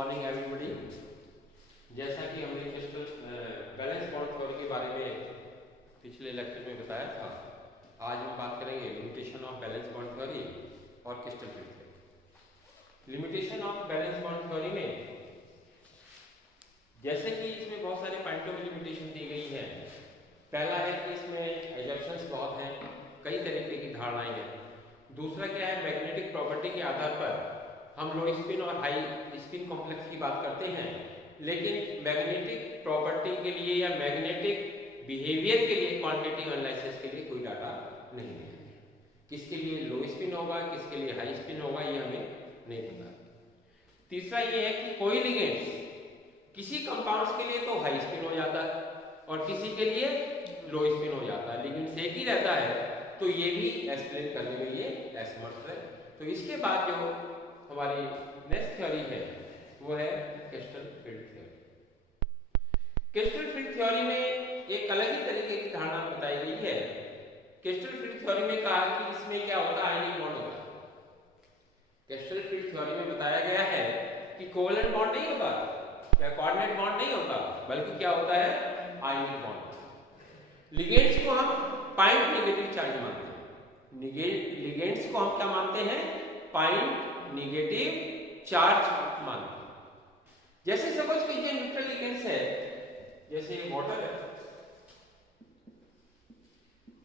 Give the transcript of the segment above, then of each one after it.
Morning everybody. जैसा कि हमने क्रिस्टल बैलेंस बॉन्ड थ्योरी के बारे में पिछले लेक्चर में बताया था, आज हम बात करेंगे limitation of valence bond theory और crystal field theory. Limitation of valence bond theory में जैसे कि इसमें बहुत सारे पॉइंटों में लिमिटेशन दी गई है। पहला है कि इसमें एजम्पशंस बहुत हैं, कई तरीके की धारणाएं हैं। दूसरा क्या है, मैग्नेटिक प्रॉपर्टी के आधार पर हम लो स्पिन और हाई स्पिन कॉम्प्लेक्स की बात करते हैं, लेकिन मैग्नेटिक प्रॉपर्टी के लिए या मैग्नेटिक बिहेवियर के लिए क्वांटिटेटिव एनालिसिस के लिए कोई डाटा नहीं है। किसके लिए लो स्पिन होगा, किसके लिए हाई स्पिन होगा, ये हमें नहीं पता। तीसरा ये है कि कोई लिगेंड्स किसी कंपाउंड्स के लिए तो हाई स्पिन हो जाता है और किसी के लिए लो स्पिन हो जाता है, लेकिन एक ही रहता है, तो ये भी एक्सप्लेन करने में ये असमर्थ है। तो इसके बाद जो हमारी नेक्स्ट थ्योरी है वो है crystal field theory. Crystal field theory में एक अलग ही तरीके की धारणा बताई गई है। क्रिस्टल फील्ड थ्योरी में कहा कि इसमें क्या होता है, आयनिक बॉन्ड होता है। क्रिस्टल फील्ड थ्योरी में बताया गया है कि कोवलेंट बॉन्ड नहीं होता या कोऑर्डिनेट बॉन्ड नहीं होता, बल्कि क्या होता है, आयनिक बॉन्ड। लिगेंड्स को हम पॉइंट नेगेटिव चार्ज मानते हैं। लिगेंड्स को हम क्या मानते हैं, पॉइंट नेगेटिव चार्ज मानते हैं। जैसे सपोज कीजिए न्यूट्रल लिगेंड्स है, जैसे वाटर है,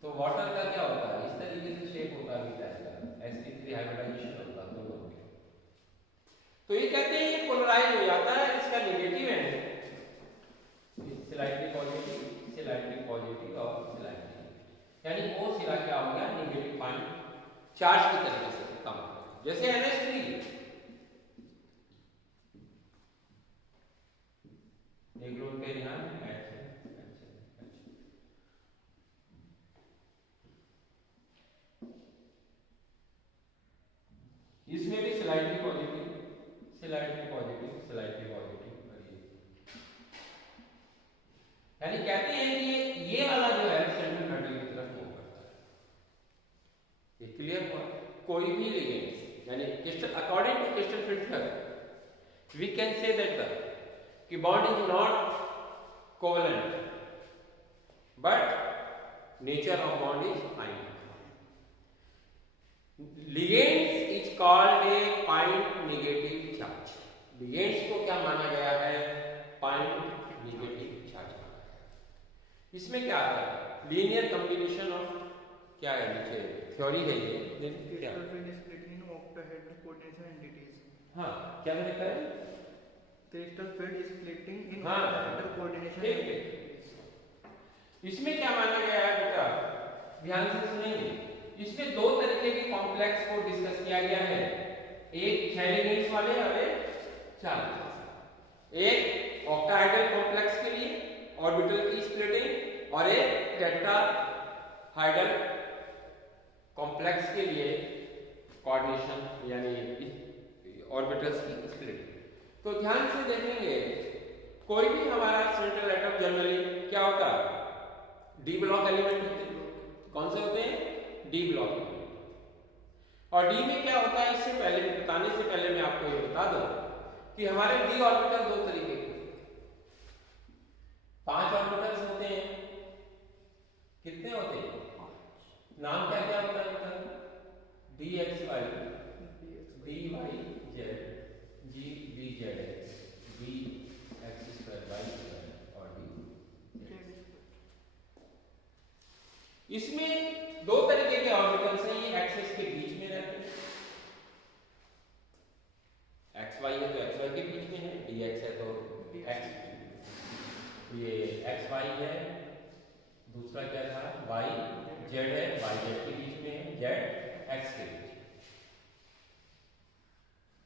तो वाटर का क्या होता है, इस तरीके से शेप होता है, sp3 हाइब्रिडाइजेशन होता है दोनों में। तो ये कहते हैं ये पोलराइज हो जाता है, इसका नेगेटिव एंड स्लाइटली पॉजिटिव और स्लाइटली, यानी वो सिरा क्या हो गया, नेगेटिव पॉइंट चार्ज की तरीके से काम करता है। जैसे NH3 एक लोग के यहां इसमें भी स्लाइटली पॉजिटिव यानी कहते हैं कि ये वाला जो है सेंट्रल मेटल की तरफ मूव करता है। ये क्लियर हुआ। कोई भी लिगेंड्स यानी crystal according to crystal field theory we can say that the कि bond is not covalent but nature of bond is ionic. Ligands is called a point negative charge. Ligands को क्या माना गया है, पॉइंट नेगेटिव चार्ज। इसमें क्या आता है, लीनियर कॉम्बिनेशन ऑफ क्या है, नीचे थ्योरी है ये crystal field is split in octahedral coordination entities. हां, क्या लिखा है, crystal field is splitting in octahedral coordination entities. इसमें क्या माना गया है बेटा, ध्यान से सुनेंगे। इसमें दो तरीके के कॉम्प्लेक्स को डिस्कस किया गया है, एक 6 लिगेंड्स वाले और एक 4। एक ऑक्टाहेड्रल कॉम्प्लेक्स के लिए ऑर्बिटल की स्प्लिटिंग और एक टेट्राहाइड्रल कॉम्प्लेक्स के लिए कोऑर्डिनेशन यानी ऑर्बिटल्स की स्प्लिटिंग। तो ध्यान से देखेंगे, कोई भी हमारा सेंट्रल एटम जनरली क्या होता है, डी ब्लॉक एलिमेंट होते हैं। कौन से होते हैं, डी ब्लॉक एलिमेंट। और डी में क्या होता है, इससे पहले बताने से पहले मैं आपको ये बता दूं कि हमारे डी ऑर्बिटल दो तरीके के 5 ऑर्बिटल्स होते हैं। कितने होते हैं, नाम क्या क्या होता है, DXY, DYZ, GBZX, DX2Y2 और D। इसमें दो तरीके के ऑर्बिटल्स हैं, ये एक्सिस के बीच में रहते हैं। XY है तो XY के बीच में है, DX है तो X, ये XY है, दूसरा क्या था YZ है, YZ के बीच में है, ZX के बीच।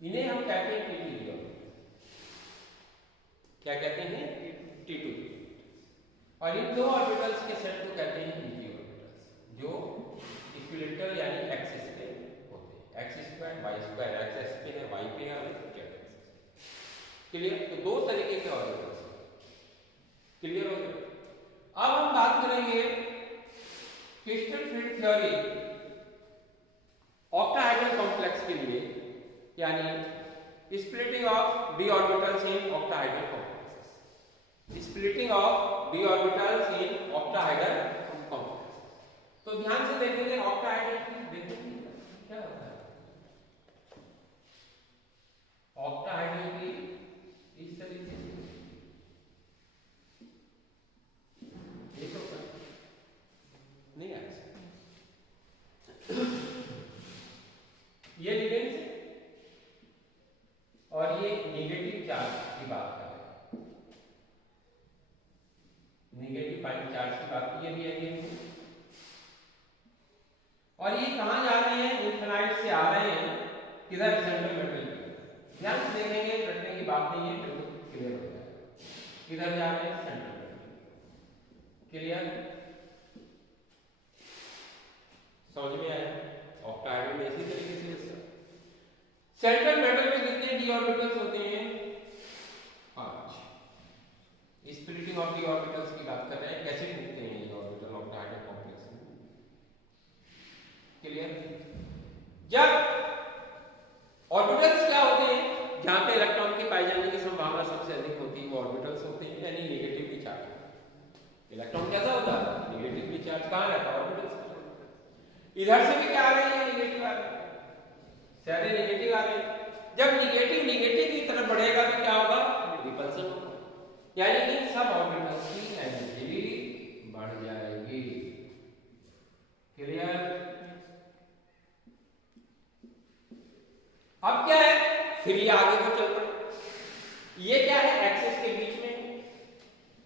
इन्हें हम कहते हैं T2 ऑर्बिटल्स। क्या कहते हैं, T2। और इन दो ऑर्बिटल्स के सेट को कहते हैं P ऑर्बिटल्स, जो इक्विलेटरल यानी एक्सिस पे होते हैं। x2 y2 एक्सिस पे है, y पे है और z एक्सिस। क्लियर। तो दो तरीके के ऑर्बिटल्स क्लियर हो गए। अब हम बात करेंगे crystal field theory octahedral complex के लिए, यानी splitting of d orbitals in octahedral complexes, splitting of d orbitals in octahedral complexes। तो ध्यान से देखेंगे octahedral की, देखेंगे क्या होता है octahedral की इस तरीके से ये तो नहीं आ ये लिगेंड्स है और ये नेगेटिव चार्ज की बात कर रहे हैं, नेगेटिव पॉइंट चार्ज की बात की, ये भी है और ये कहां जा रहे हैं, इनफिनाइट से आ रहे हैं किधर, सेंट्रल मेटल की। ध्यान से देखेंगे, रटने की बात नहीं है, बिल्कुल क्लियर हो जाएगा किधर जा रहे हैं, सेंट्रल मेटल। क्लियर, समझ में आया? ऑक्टाहेड्रल में इसी तरीके से सेंट्रल मेटल में कितने डी ऑर्बिटल्स होते हैं, 5। स्प्लिटिंग ऑफ डी ऑर्बिटल्स की बात कर रहे हैं, कैसे टूटते हैं ये ऑर्बिटल ऑक्टाहेड्रल कॉम्प्लेक्स में। क्लियर, जब ऑर्बिटल्स क्या होते हैं, जहां पे इलेक्ट्रॉन के पाए जाने की संभावना सबसे अधिक होती है वो ऑर्बिटल्स होते हैं, यानी नेगेटिवली चार्ज। इलेक्ट्रॉन कैसा होता है, नेगेटिवली चार्ज। कहां रहता है, ऑर्बिटल्स। इधर से भी क्या आ रही है, नेगेटिव आ रही है, सारे नेगेटिव आ रहे हैं। जब नेगेटिव नेगेटिव की तरफ बढ़ेगा तो क्या होगा, रिपल्सन होगा, यानी इन सब ऑर्बिटल्स की एनर्जी बढ़ जाएगी। क्लियर, अब क्या है, फिर ये आगे को चल पड़े। ये क्या है, एक्सिस के बीच में,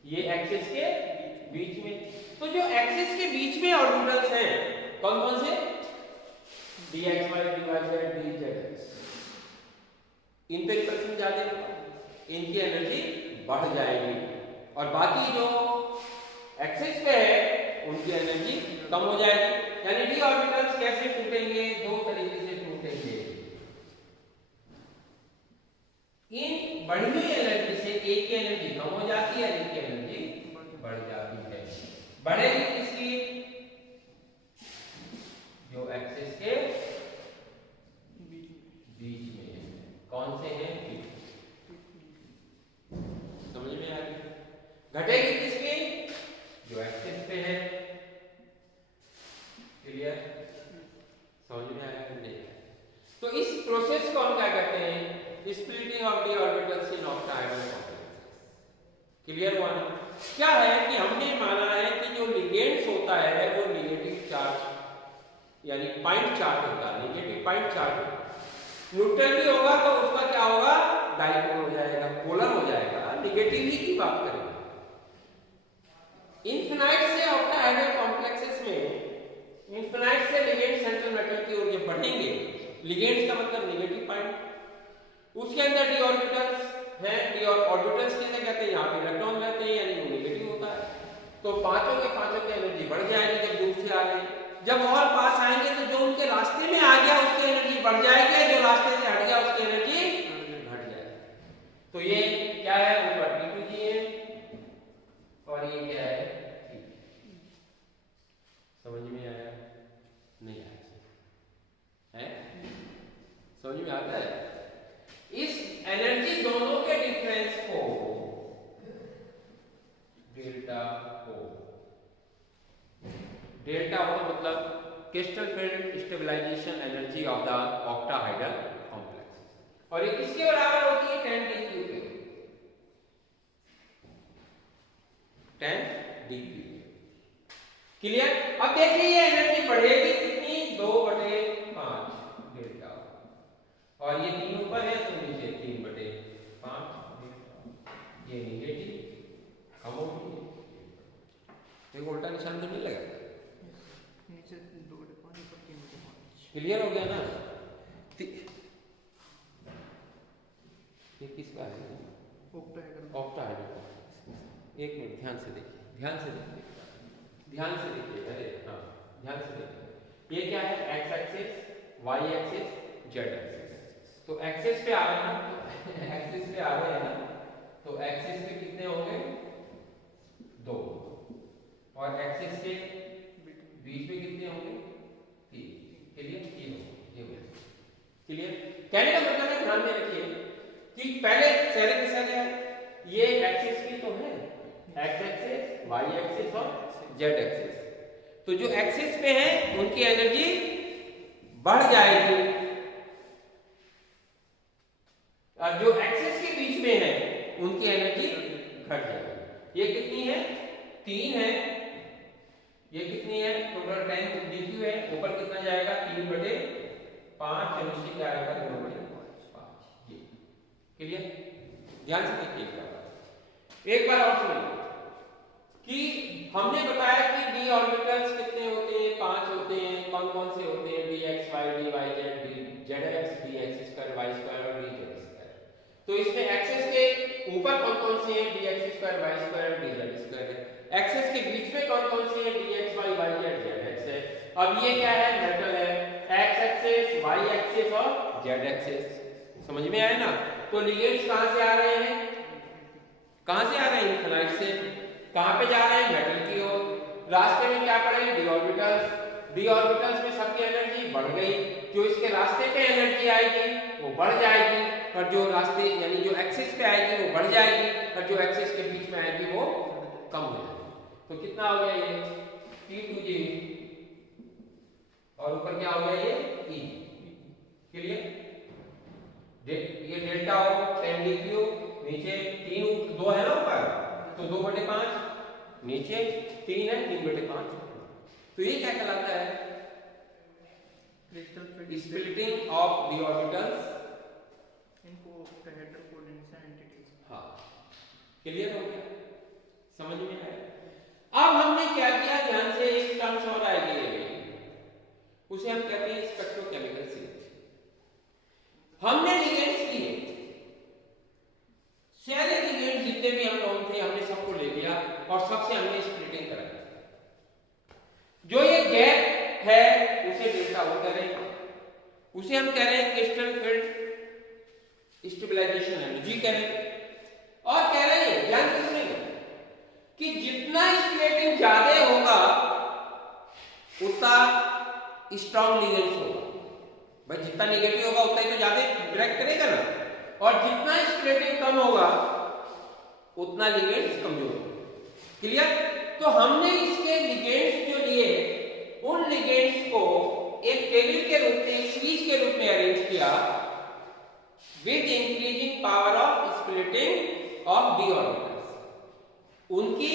ये एक्सिस के बीच में। तो जो एक्सिस के बीच में ऑर्बिटल्स हैं कौन कौन से, dxy, dyz, dz, इन पे रिपल्सन ज्यादा होगा, इनकी एनर्जी बढ़ जाएगी और बाकी जो एक्सिस पे है उनकी एनर्जी कम हो जाएगी। यानी डी ऑर्बिटल्स कैसे टूटेंगे, 2 तरीके से टूटेंगे। इन बढ़ी हुई एनर्जी से एक की एनर्जी कम हो जाती है, एक की एनर्जी बढ़ जाती है। बढ़ेगी किसकी, जो एक्सिस के बीच में है, कौन से हैं, समझ में आ रही, घटेगी किसकी, जो एक्सिस पे है। क्लियर, समझ में आया कि नहीं? तो इस प्रोसेस को हम क्या कहते हैं, splitting of D orbitals in octahedral complex. Clear हुआ ना? क्या है कि हमने माना है कि जो लिगेंड्स होता है वो नेगेटिव चार्ज यानी पॉइंट चार्ज होता है, नेगेटिव पॉइंट चार्ज होता है। न्यूट्रल भी होगा तो उसका क्या होगा, डाइपोल हो जाएगा, पोलर हो जाएगा, नेगेटिविटी की बात करेंगे। इनफिनाइट से ऑक्टाहेड्रल कॉम्प्लेक्सेस में इनफिनाइट से लिगेंड सेंट्रल मेटल की ओर ये बढ़ेंगे। लिगेंड्स का मतलब नेगेटिव पॉइंट, उसके अंदर डी ऑर्बिटल्स हैं, डी ऑर्बिटल्स किसे कहते हैं, यहाँ पे इलेक्ट्रॉन रहते हैं यानी वो नेगेटिव होता है। तो पांचों की एनर्जी बढ़ जाएगी जब दूर से आ रहे हैं। जब और पास आएंगे तो जो उनके रास्ते में आ गया उसकी एनर्जी बढ़ जाएगी, जो रास्ते से हट गया उसकी एनर्जी घट जाएगी। तो ये क्या है, ऊपर P2G है और ये क्या है, समझ में आया नहीं आया है, समझ में आता है? इस एनर्जी दोनों के डिफरेंस को डेल्टा O, डेल्टा O मतलब crystal field stabilisation energy of the octahedral complex. और ये किसके बराबर होती है, 10 dQ के, 10 dQ। क्लियर, अब देखिए ये एनर्जी बढ़ेगी कितनी, 2/5 डेल्टा, और ये 3 ऊपर है तो नीचे 3/5 डेल्टा। ये नेगेटिव कम होगी, देखो उल्टा निशान तो नहीं लगा, नीचे 2/5 ऊपर 3/5। क्लियर हो गया ना? ये किसका है, ऑक्टाहेड्रल। एक मिनट ध्यान से देखिए, ध्यान से देखिए, ध्यान से देखिए, अरे हाँ ध्यान से देखिए। ये क्या है, X axis, Y axis, Z axis. तो एक्सिस पे आ रहे हैं ना, एक्सिस पे आ रहे हैं ना, तो एक्सिस पे कितने होंगे, 2, और एक्सिस के बीच में कितने होंगे, 3। क्लियर, 3 होंगे। क्लियर, कहने का मतलब है, ध्यान में रखिए कि पहले सारे के सारे ये एक्सिस भी तो है, एक्स एक्सिस, वाई एक्सिस और जेड एक्सिस। तो जो एक्सिस पे है उनकी एनर्जी बढ़ जाएगी और जो एक्सिस के बीच में है उनकी एनर्जी घट जाएगी। ये कितनी है? 3 है। ये कितनी है? टोटल 10 dq है। ऊपर कितना जाएगा? 3/5 और नीचे क्या आएगा? 2/5। ये क्लियर? ध्यान से देखिए। एक बार और सुनिए कि हमने बताया कि d ऑर्बिटल्स कितने होते हैं? 5 होते हैं। कौन कौन से होते हैं? dxy, dy, zx, dx2, y2 और dz2। तो इसमें एक्सिस के ऊपर कौन कौन से हैं? dx2, y2 और dz2 है। एक्सिस के बीच में कौन कौन से हैं? dxy, yz, zx है। अब ये क्या है? मेटल है। x एक्सिस, y एक्सिस और z एक्सिस। समझ में आया ना? तो लिगेंड्स कहां से आ रहे हैं? कहां से आ रहे हैं? इनफिनाइट से। कहां पे जा रहे हैं? मेटल की ओर। रास्ते में क्या पड़े? D orbitals. डी ऑर्बिटल्स में सबकी एनर्जी बढ़ गई। जो इसके रास्ते पे एनर्जी आएगी वो बढ़ जाएगी और जो रास्ते यानी जो एक्सिस पे आएगी वो बढ़ जाएगी और जो एक्सिस के बीच में आएगी वो कम हो जाएगी। तो कितना हो गया ये? T2G और ऊपर क्या हो गया? ये E। क्लियर? ये डेल्टा हो 10 dq, नीचे 2 है ना ऊपर, तो 2/5, नीचे 3 है 3/5। तो ये क्या कहलाता है? Splitting of D orbitals in octahedral coordination entities। हाँ, क्लियर हो गया? समझ में आया? अब हमने क्या किया? ध्यान से एक टर्म्स और आएगी, उसे हम कहते हैं स्पेक्ट्रोकेमिकल सिंथेसिस। हमने लिगेंड्स किए, सारे लिगेंड्स जितने भी हम लोग थे हमने सबको ले लिया और सबसे हमने स्प्लिटिंग कराई। जो ये गैप है उसे डेल्टा O करें, उसे हम कह रहे हैं क्रिस्टल फील्ड स्टेबलाइजेशन एनर्जी करें और कह रहे हैं ध्यान से सुनिएगा कि जितना स्प्लिटिंग ज्यादा होगा उतना स्ट्रॉन्ग लिगेंड्स होगा। भाई जितना नेगेटिव होगा उतना ही तो ज्यादा इंटरेक्ट करेगा ना, और जितना स्प्लिटिंग कम होगा उतना लिगेंड्स कमजोर होगा। क्लियर? तो हमने इसके लिगेंड्स जो लिए उन लिगेंड्स को एक टेबल के रूप में, सीरीज के रूप में अरेंज किया with increasing power of splitting of D orbitals. उनकी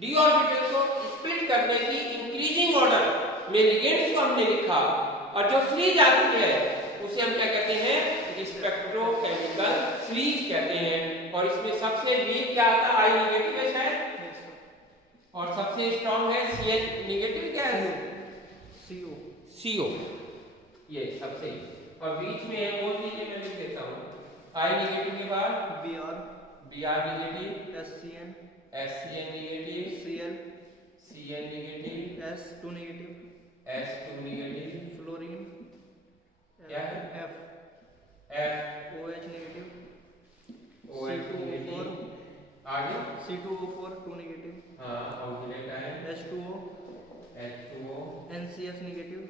डी ऑर्बिटल को स्प्लिट करने की इंक्रीजिंग ऑर्डर में लिगेंड्स को हमने लिखा और जो सीरीज आती है उसे हम क्या कहते हैं? स्पेक्ट्रोकेमिकल सीरीज कहते हैं। और इसमें सबसे वीक क्या आता है? आई नेगेटिव है शायद, और सबसे स्ट्रॉन्ग है CH नेगेटिव। क्या है? CO। ये सबसे, और बीच में है, बोल दीजिए मैं लिख देता हूँ। आई नेगेटिव के बाद Br negative, SCN negative, CN negative, S2 negative, fluorine क्या है? F OH नेगेटिव, C2O4 आगे C2O4 2 नेगेटिव, हाँ ऑक्सीडेट है H2O, NCS negative,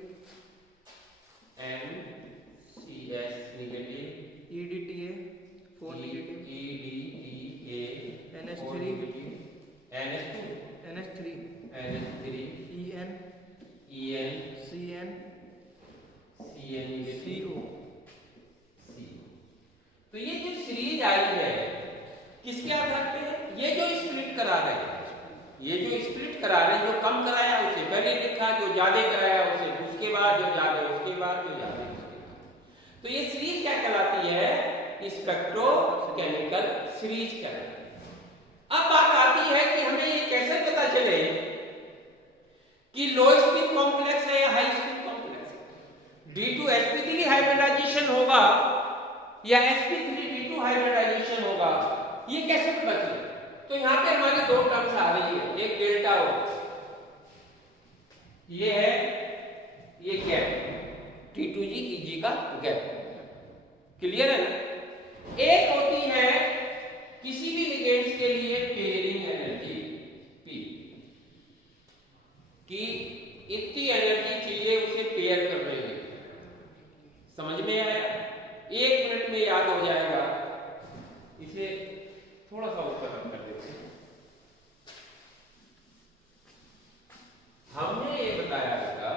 NCS negative, EDTA 4 negative, EDTA NH3 NH2 EN CN CO। तो ये जो सीरीज आई है किसके आधार पे है? ये जो स्प्लिट करा रहे हैं, ये जो स्प्लिट करा रहे हैं, जो कम कराया उसे पहले लिखा, जो ज्यादा कराया उसे उसके बाद, जो ज्यादा उसके बाद, जो ज्यादा उसके बाद। तो ये सीरीज क्या कहलाती है? स्पेक्ट्रोकेमिकल सीरीज कहलाती है। अब बात आती है कि हमें ये कैसे पता चले कि लो स्पिन कॉम्प्लेक्स है या हाई स्पिन कॉम्प्लेक्स है? D2sp3 हाइब्रिडाइजेशन होगा या sp3d2 हाइब्रिडाइजेशन होगा, ये कैसे पता चले? तो यहां पे हमारी दो टर्म्स आ रही है, एक डेल्टा O, ये है ये गैप T2G EG का गैप। क्लियर है ना? एक होती है किसी भी लिगेंड्स के लिए पेयरिंग एनर्जी P, कि इतनी एनर्जी चाहिए उसे पेयर करने में। समझ में आया? 1 मिनट में याद हो जाएगा इसे थोड़ा सा ऊपर रख कर देते हैं। हमने ये बताया बेटा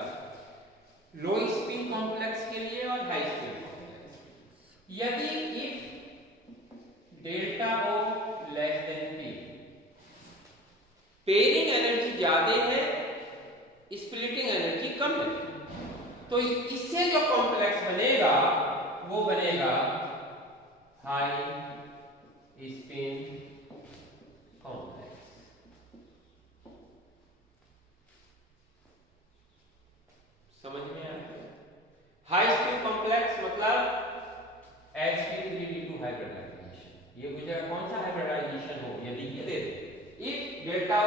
लो स्पिन कॉम्प्लेक्स के लिए और हाई स्पिन कॉम्प्लेक्स, यदि if delta O less than P, pairing energy ज्यादा है, स्प्लिटिंग एनर्जी कम है, तो इससे जो कॉम्प्लेक्स बनेगा वो बनेगा हाई स्पिन कॉम्प्लेक्स। समझ में आया? हाई स्पिन कॉम्प्लेक्स मतलब sp3d2 हाइब्रिडाइजेशन। ये पूछेगा कौन सा हाइब्रिडाइजेशन हो, यदि ये दे दे if delta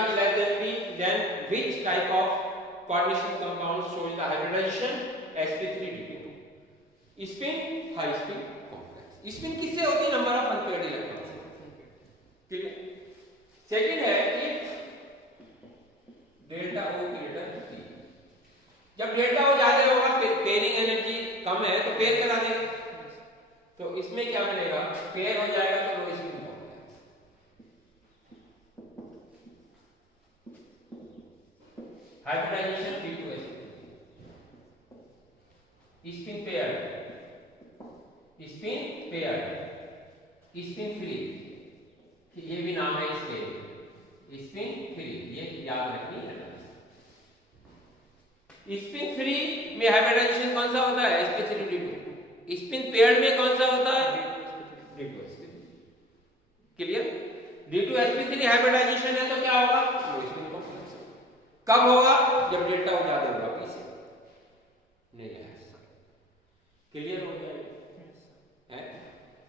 is less than p, then which type of coordination compound shows the hybridization? sp3d2। Spin high spin complex. Spin किससे होती है? नंबर ऑफ अनपेयर्ड इलेक्ट्रॉन से। ठीक है। सेकंड है कि डेल्टा ओ ग्रेटर पी, जब डेल्टा ओ ज्यादा होगा, पेयरिंग एनर्जी कम है तो पेयर करा देगा, तो इसमें क्या बनेगा? पेयर हो जाएगा तो low spin complex. Hybridisation p2sp, spin pair, spin pair, spin free, ये भी नाम है इसके, स्पिन फ्री, ये याद रखनी है। स्पिन फ्री में हाइब्रिडाइजेशन कौन सा होता है? sp3d2। स्पिन पेयर्ड में कौन सा होता है? d2sp3। क्लियर? d2sp3 हाइब्रिडाइजेशन है तो क्या होगा? लो स्पिन कॉम्प्लेक्स। कब होगा? जब डेल्टा हो ज्यादा होगा पी से। नहीं है, क्लियर हो गया है?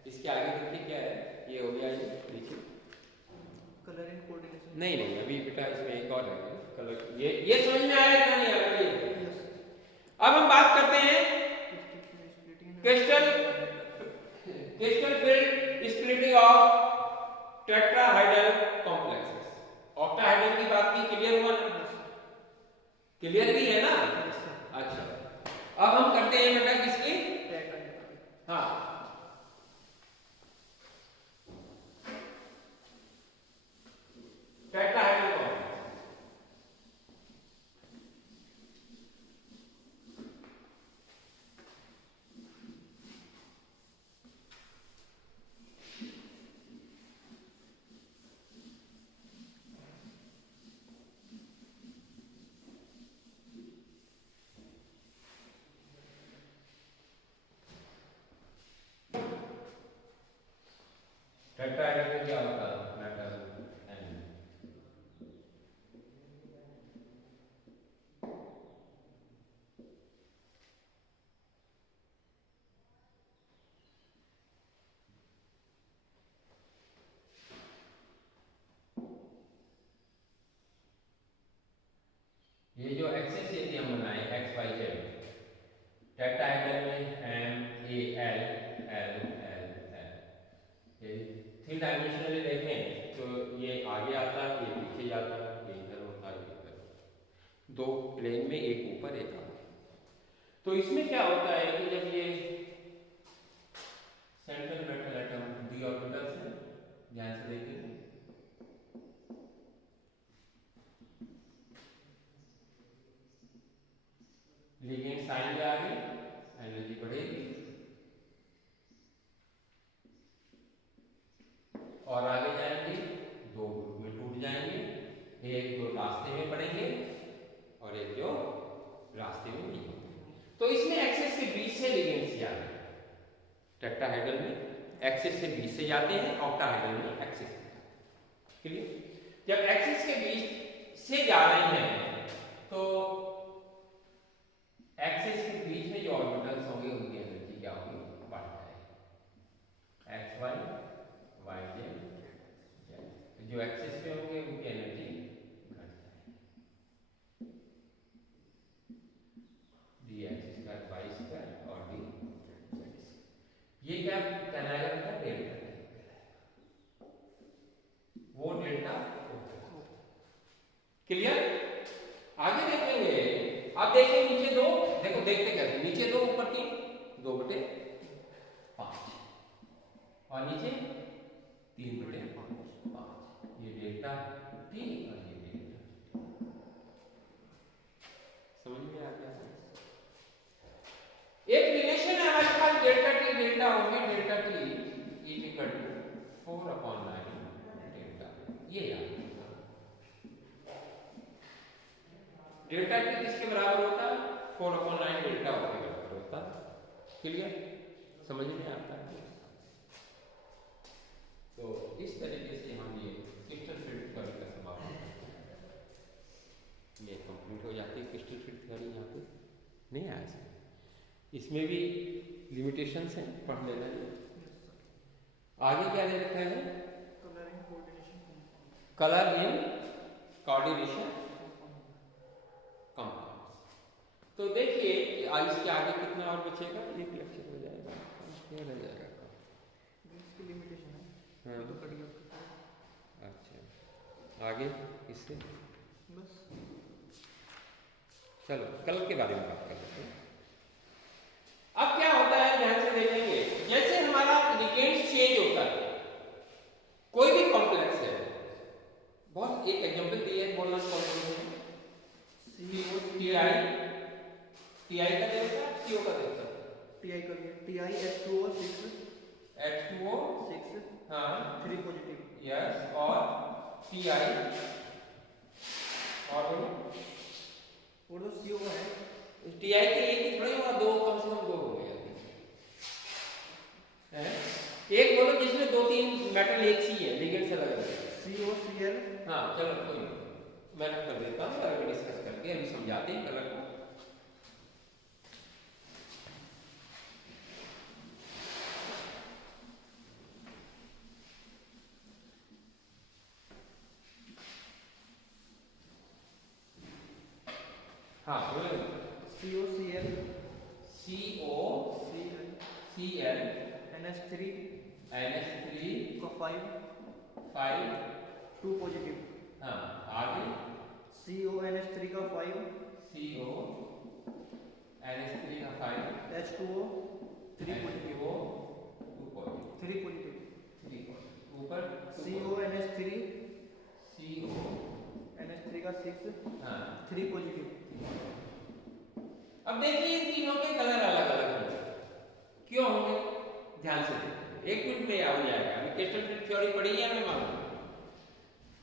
इसके आगे देखिए क्या है, ये हो गया, ये देखिए कलरिंग कोऑर्डिनेशन। नहीं अभी बेटा इसमें एक और है कलर, ये समझ में आया क्या? नहीं आया? अब हम बात करते हैं crystal field splitting of tetrahedral complexes. Octahedral की बात की, क्लियर हुआ ना? क्लियर भी है ना? अच्छा, अब हम करते हैं बेटा किसकी? हाँ, टेट्राहाइड्रल कॉम्प्लेक्स। टेट्राहाइड्रल में क्या होता है? मेटल एंड ये जो एक्सेस यदि हम बनाए x y z, टेट्राहाइड्रल में MAL L L L, ये 3 डायमेंशनली देखें तो ये आगे आता है, ये पीछे जाता है, ये इधर होता है, ये इधर, दो प्लेन में एक ऊपर एक आगे। तो इसमें क्या होता है कि जब ये central metal atom d orbitals है, ध्यान से देखिए, लिगेंड साइन में आगे एनर्जी बढ़ेगी और आगे जाएंगे, दो ग्रुप में टूट जाएंगे, एक जो रास्ते में पड़ेंगे और एक जो रास्ते में नहीं होंगे। तो इसमें एक्सिस के बीच से लिगेंड्स जाते हैं, टेट्राहाइड्रल में एक्सिस से बीच से जाते हैं, ऑक्टाहाइड्रल में एक्सिस से जाते हैं। क्लियर? जब एक्सिस के बीच से जा रहे हैं तो एक्सिस के बीच में जो ऑर्बिटल्स होंगे उनकी एनर्जी क्या होगी? बढ़ जाएगी। एक्स वाई वाई जेड, जो एक्सिस पे होंगे उनकी एनर्जी घट जाएगी। D X square Y square और डी जेड, ये क्या कहलाएगा बेटा? डेल्टा कहलाएगा, वो डेल्टा। क्लियर? आगे देखेंगे, अब देखिए नीचे दो, देखो देखते कैसे, नीचे दो ऊपर 3, 2/5, और नीचे 3/5, ये डेल्टा टी और ये डेल्टा। समझ में आ गया? एक रिलेशन है हमारे पास delta T delta omega delta T is equal to 4/9 delta, ये याद रखना। डेल्टा टी किसके बराबर होता है? 4/9 डेल्टा ओमेगा के बराबर होता है। क्लियर? समझ में आता है? तो इस तरीके से हम ये क्रिस्टल फील्ड थ्योरी का समापन करते हैं। ये कंप्लीट हो जाती है क्रिस्टल फील्ड थ्योरी। यहाँ पे नहीं आया इसमें भी लिमिटेशंस हैं, पढ़ लेना है। आगे क्या दे रखा है? Colour in coordination compounds. तो देखिए इसके आगे कितना और बचेगा? एक लेक्चर हो जाएगा, क्या रह जाएगा? इसकी लिमिटेशन है। हाँ तो कट गया। अच्छा, आगे इससे बस चलो कलर के बारे में बात कर लेते हैं। अब क्या होता है, ध्यान से देखेंगे, जैसे हमारा लिगेंड चेंज होता है, कोई भी कॉम्प्लेक्स है, बहुत एक एग्जांपल दिया है, बोलना कॉम्प्लेक्स टीआई का देता है, सीओ का देता है, टीआई का भी टीआई H2O 6 हाँ 3 पॉजिटिव, यस, और टीआई और तो सीओ का है। टीआई के एक ही थोड़े होगा, दो कम से कम दो हो गया है। एक बोलो जिसमें 2-3 मेटल एक ही है, लिगेंड से अलग है, COCl। हाँ चलो कोई मैं कर देता हूँ, कलर को डिस्कस करके हम समझाते हैं कलर को। हाँ बोलो। COCl NH3 का 5 2 पॉजिटिव, हाँ आगे CONH3 का 5 NH3 का 5 H2O 3 positive, 2 positive 3 positive, 3 positive ऊपर CONH3 CO का 6 हाँ 3 पॉजिटिव। अब देखिए इन तीनों के कलर अलग अलग होंगे, क्यों होंगे? ध्यान से देखिए, एक मिनट में आ जाएगा। अभी क्रिस्टल फील्ड थ्योरी पढ़ी है हमें मालूम।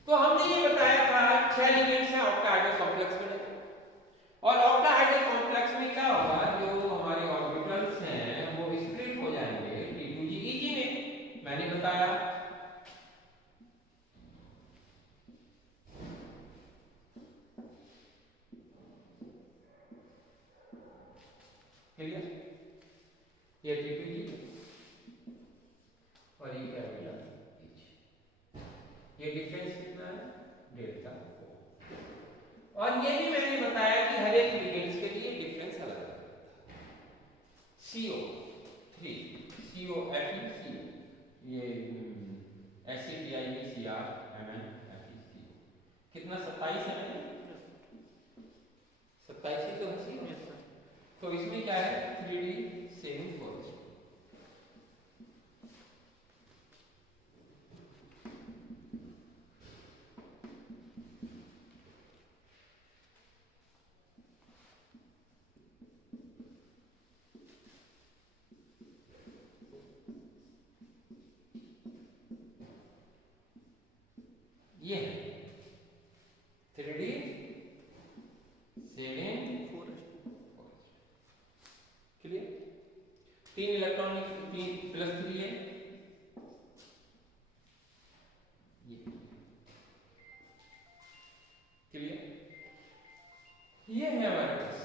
तो हमने ये बताया था 6 लिगेंड्स हैं ऑक्टाहेड्रल कॉम्प्लेक्स में, और ऑक्टाहेड्रल कॉम्प्लेक्स में क्या होगा, जो हमारे ऑर्बिटल्स हैं वो स्प्लिट हो जाएंगे T2G में, मैंने बताया। क्लियर? ये T2G और ये क्या हो गया, ये डिफरेंस कितना है, डेल्टा। और ये भी मैंने बताया कि हर एक लिगेंड्स के लिए डिफरेंस अलग अलग है। CO3 COFeC, ये ACTIBCR MnFeC कितना 27 है ना, 27 ही तो है CO। तो इसमें क्या है 3D सेम फोर्स। ये है 3D 7 क्लियर। 3 इलेक्ट्रॉन 3 प्लस 3 है ये, क्लियर। ये है हमारे पास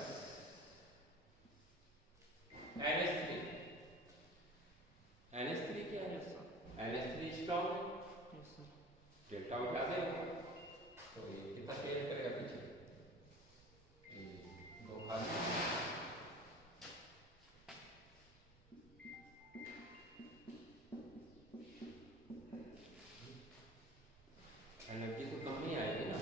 NH3 क्या है, NH3 स्ट्रॉन्ग है, डेल्टा उठा देगा तो ये कितना शेयर करेगा पीछे, दो खाली। एनर्जी तो कम ही आएगी ना,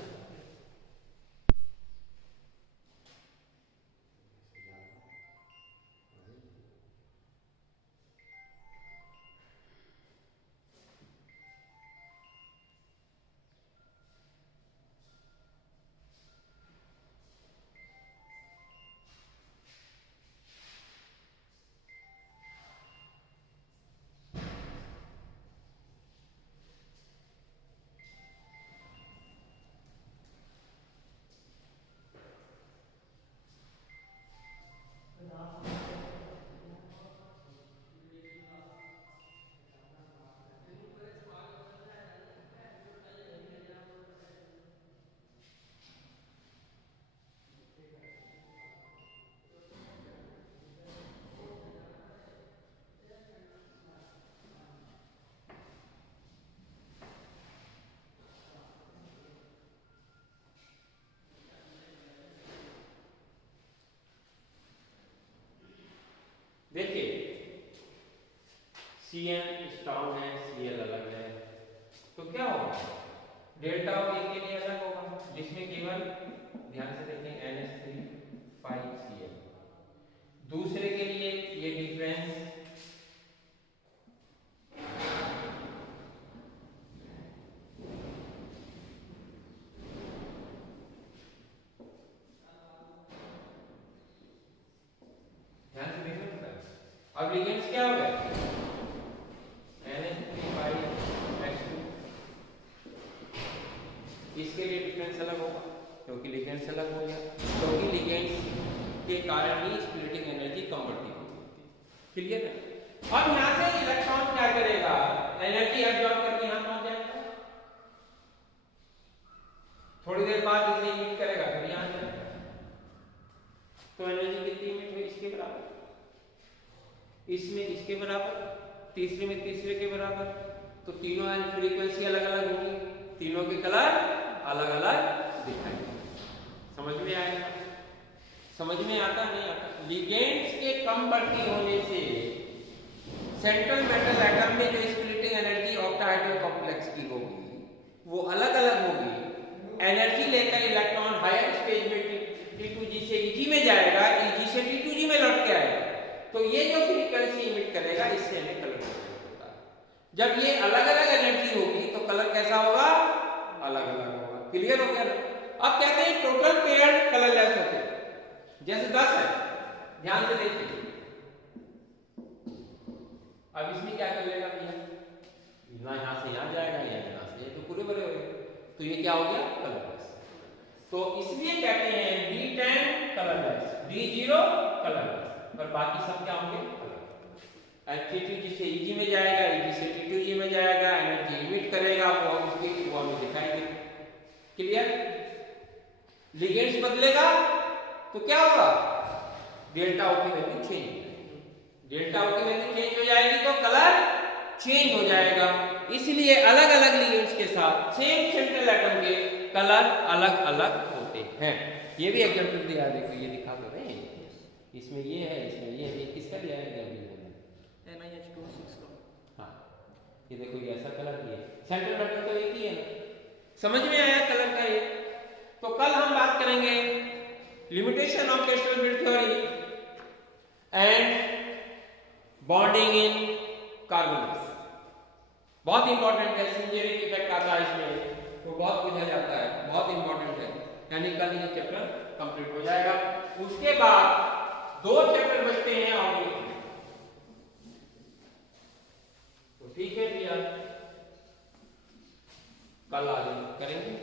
Cn स्ट्रॉन्ग है, Cl अलग है, तो क्या होगा? डेल्टा O एक के लिए अलग होगा, जिसमें केवल ध्यान से देखें NH3 5Cl। दूसरे के लिए ये डिफरेंस ध्यान से देखना। अब लिगेंड्स क्या हो गए? NH3 इसके लिए डिफरेंस अलग होगा क्योंकि लिगेंड्स अलग हो गया, क्योंकि लिगेंड्स के कारण ही स्प्लिटिंग एनर्जी कम बढ़ती होगी। क्लियर है? अब यहां से इलेक्ट्रॉन क्या करेगा? एनर्जी एब्जॉर्ब करके यहां पहुंच जाएगा, थोड़ी देर बाद इसे इमिट करेगा, फिर यहां जाएगा। तो एनर्जी कितनी इमिट हुई? इसके बराबर, इसमें इसके बराबर, तीसरे में तीसरे के बराबर। तो तीनों फ्रीक्वेंसी अलग अलग होगी, तीनों के कलर अलग अलग दिखाई। समझ में आएगा? समझ में आता नहीं आता? लिगेंड्स के कम बढ़ती होने से सेंट्रल मेटल एटम में जो स्प्लिटिंग एनर्जी ऑक्टाहेड्रल कॉम्प्लेक्स की होगी वो अलग अलग होगी। एनर्जी लेकर इलेक्ट्रॉन हायर स्टेज में T2G से Eg में जाएगा, Eg से T2G में लौट के आएगा। तो ये जो फ्रीक्वेंसी इमिट करेगा इससे हमें कलर होता है। जब ये अलग अलग एनर्जी होगी तो कलर कैसा होगा? अलग अलग होगा। क्लियर हो गया? अब कहते हैं टोटल पेयर्ड कलरलेस होते हैं। जैसे 10 है, ध्यान से देखिए। अब इसमें क्या कर लेगा भैया? ना यहां से यहां जाएगा या यहां से, ये तो पूरे भरे हो गए। तो ये क्या हो गया? कलरलेस। तो इसलिए कहते हैं D10 कलरलेस, D0 कलरलेस, और बाकी सब क्या होंगे? T2G से Eg में जाएगा, Eg से T2G में जाएगा, एनर्जी इमिट करेगा, वो उसकी वो हमें दिखाई देगा। क्लियर? लिगेंड्स बदलेगा तो क्या होगा? डेल्टा O की वैल्यू चेंज हो जाएगी। डेल्टा O की वैल्यू चेंज हो जाएगी तो कलर चेंज हो जाएगा। इसलिए अलग अलग लिगेंड्स के साथ सेम सेंट्रल एटम के कलर अलग अलग होते हैं। ये भी एग्जांपल दिया, देखो ये दिखा दो रहे हैं, इसमें ये है, इसमें ये है, किसका दिया है एग्जांपल? NiH2O6 का। हाँ, ये देखो ये ऐसा कलर दिया, सेंट्रल मेटल तो एक ही है। समझ में आया कलर का ये? तो कल हम बात करेंगे limitation of crystal field theory and bonding in carbonates. बहुत इंपॉर्टेंट है, सिंजेरिक इफेक्ट आता है इसमें, तो बहुत पूछा जाता है, बहुत इंपॉर्टेंट है। यानी कल ये चैप्टर कंप्लीट हो जाएगा। उसके बाद 2 चैप्टर बचते हैं ऑर्गेनिक। तो ठीक है भैया, कल आगे करेंगे।